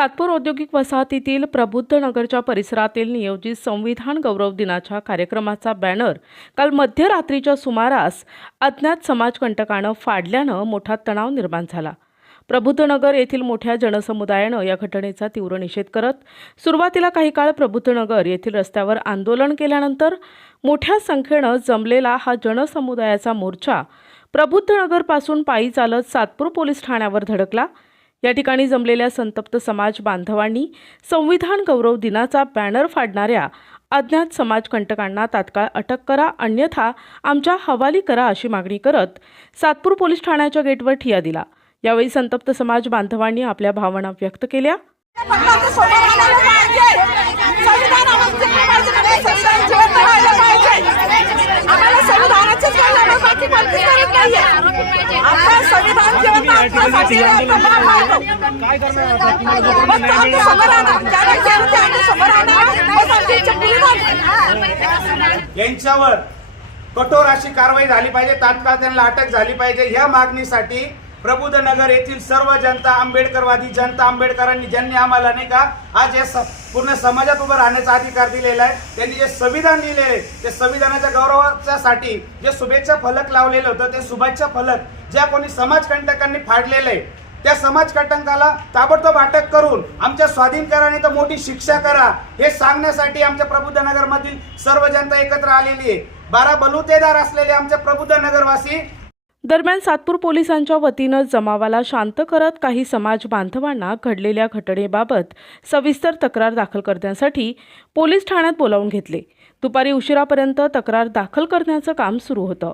सातपूर औद्योगिक वसाहतीतील प्रबुद्ध नगरच्या परिसरातील नियोजित संविधान गौरव दिनाच्या कार्यक्रमाचा बॅनर काल मध्यरात्रीच्या सुमारास अज्ञात समाजकंटकानं फाडल्यानं मोठा तणाव निर्माण झाला. प्रबुद्धनगर येथील मोठ्या जनसमुदायानं या घटनेचा तीव्र निषेध करत सुरुवातीला काही काळ प्रबुद्धनगर येथील रस्त्यावर आंदोलन केल्यानंतर मोठ्या संख्येनं जमलेला हा जनसमुदायाचा मोर्चा प्रबुद्धनगरपासून पायी चालत सातपूर पोलीस ठाण्यावर धडकला. या ठिकाणी जमलेल्या संतप्त समाज बांधवांनी संविधान गौरव दिनाचा बॅनर फाडणाऱ्या अज्ञात समाजकंटकांना तात्काळ अटक करा अन्यथा आमच्या हवाली करा अशी मागणी करत सातपूर पोलीस ठाण्याच्या गेटवर ठिया दिला. यावेळी संतप्त समाज बांधवांनी आपल्या भावना व्यक्त केल्या. यांच्यावर कठोर अशी कारवाई झाली पाहिजे. तात्काळ त्यांना अटक झाली पाहिजे. ह्या मागणीसाठी प्रबुद्ध नगर येथील सर्व जनता आंबेडकरवादी जनता आंबेडकरांनी ज्यांनी आम्हाला नाही का आज या स- पूर्ण समाजात उभं राहण्याचा अधिकार दिलेला आहे त्यांनी जे संविधान लिहिलेले आहे, ते संविधानाच्या गौरवाच्यासाठी जे शुभेच्छा फलक लावलेलं होतं ते शुभेच्छा फलक ज्या कोणी समाजकंटकांनी फाडलेलं आहे त्या समाजकटंकाला ताबडतोब अटक करून आमच्या स्वाधीन करा तर मोठी शिक्षा करा हे सांगण्यासाठी आमच्या प्रबुद्ध नगरमधील सर्व जनता एकत्र आलेली आहे. बारा बलुतेदार असलेले आमच्या प्रबुद्ध नगरवासी दरम्यान सातपूर पोलिसांच्या वतीनं जमावाला शांत करत काही समाज बांधवांना घडलेल्या घटनेबाबत सविस्तर तक्रार दाखल करण्यासाठी पोलीस ठाण्यात बोलावून घेतले. दुपारी उशिरापर्यंत तक्रार दाखल करण्याचं काम सुरू होतं.